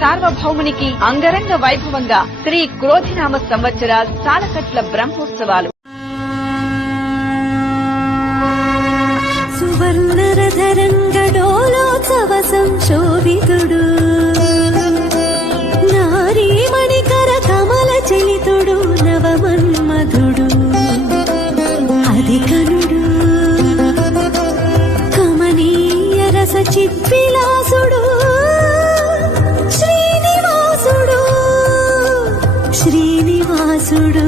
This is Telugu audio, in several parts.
సార్వభౌమునికి అంగరంగ వైభవంగా శ్రీ క్రోధినామ సంవత్సర సాలకట్ల బ్రహ్మోత్సవాలు. సువర్ణరధరంగడోలోత్సవ సంశోభితుడు నారీమణికర కమల చలితుడు నవమన్మధుడు అధికనుడు కమనీయ రస చిద్విలాసుడు శ్రీనివాసుడు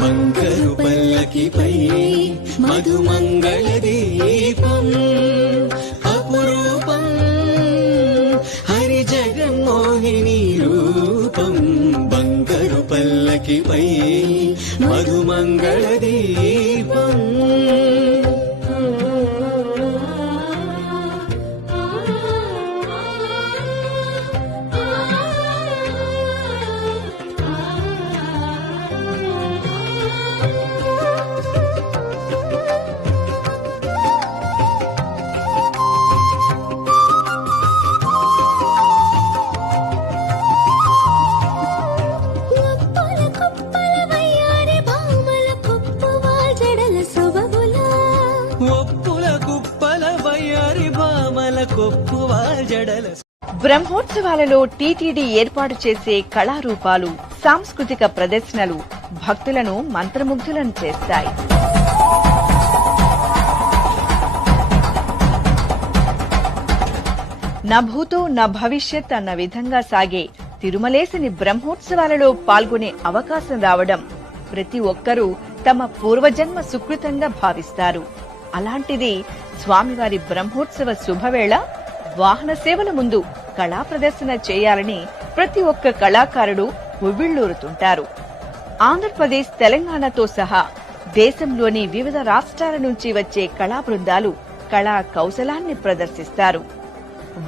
బంగారు పల్లకిపై మధుమంగళ దీపం అపురూపం హరి జగన్మోహిని రూపం. బంగారు పల్లకిపై మధుమంగళ దీపం బ్రహ్మోత్సవాలలో టీటీడీ ఏర్పాటు చేసే కళారూపాలు, సాంస్కృతిక ప్రదర్శనలు భక్తులను మంత్రముగ్ధులను చేస్తాయి. నా భూతో నా భవిష్యత్ అన్న విధంగా సాగే తిరుమలేశని బ్రహ్మోత్సవాలలో పాల్గొనే అవకాశం రావడం ప్రతి ఒక్కరూ తమ పూర్వజన్మ సుకృతంగా భావిస్తారు. అలాంటిది స్వామివారి బ్రహ్మోత్సవ శుభవేళ వాహన సేవల ముందు కళా ప్రదర్శన చేయాలని ప్రతి ఒక్క కళాకారుడు ఉవ్విళ్లూరుతుంటారు. ఆంధ్రప్రదేశ్, తెలంగాణతో సహా దేశంలోని వివిధ రాష్ట్రాల నుంచి వచ్చే కళా బృందాలు కళా కౌశలాన్ని ప్రదర్శిస్తారు.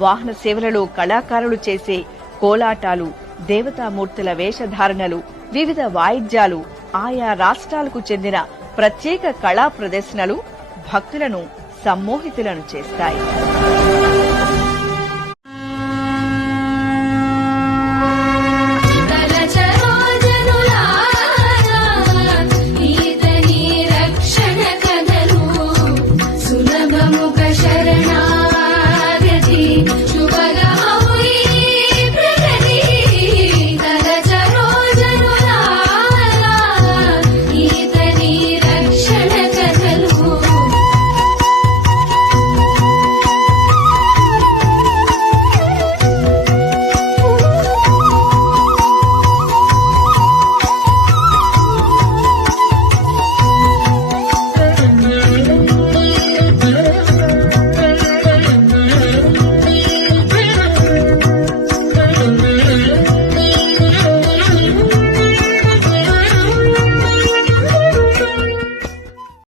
వాహన సేవలలో కళాకారులు చేసే కోలాటాలు, దేవతామూర్తుల వేషధారణలు, వివిధ వాయిద్యాలు, ఆయా రాష్ట్రాలకు చెందిన ప్రత్యేక కళా ప్రదర్శనలు భక్తులను సమ్మోహితులను చేస్తాయి.